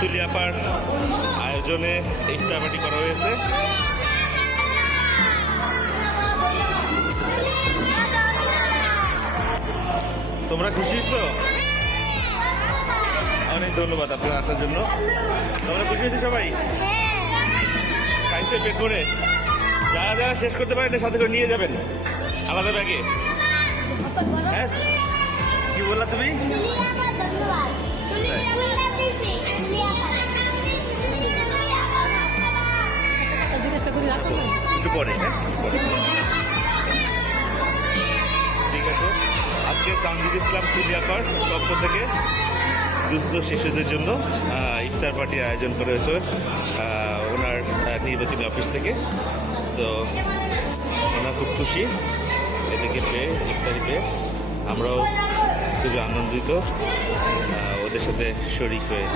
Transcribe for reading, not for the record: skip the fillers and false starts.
তুলিয়াপার আয়োজনে ইফতার পার্টি করা হয়েছে। তোমরা খুশি তো? অনেক ধন্যবাদ আপনারা আসার জন্য। তোমরা খুশি হয়েছে সবাই? খাইতে পেট ভরে। যারা যারা শেষ করতে পারেন সাথে করে নিয়ে যাবেন আলাদা ব্যাগে। হ্যাঁ, কি বললা তুমি? একটু পরে। হ্যাঁ, ঠিক আছে। আজকে সানজিদ ইসলাম তুলিয়াপার পক্ষ থেকে দুস্থ শিশুদের জন্য ইফতার পার্টি আয়োজন করা হয়েছে ওনার নির্বাচনী অফিস থেকে। তো ওনার খুব খুশি এদিকে পেয়ে, ইফতারি পেয়ে। আমরাও খুবই আনন্দিত ওদের সাথে শরিক হয়ে।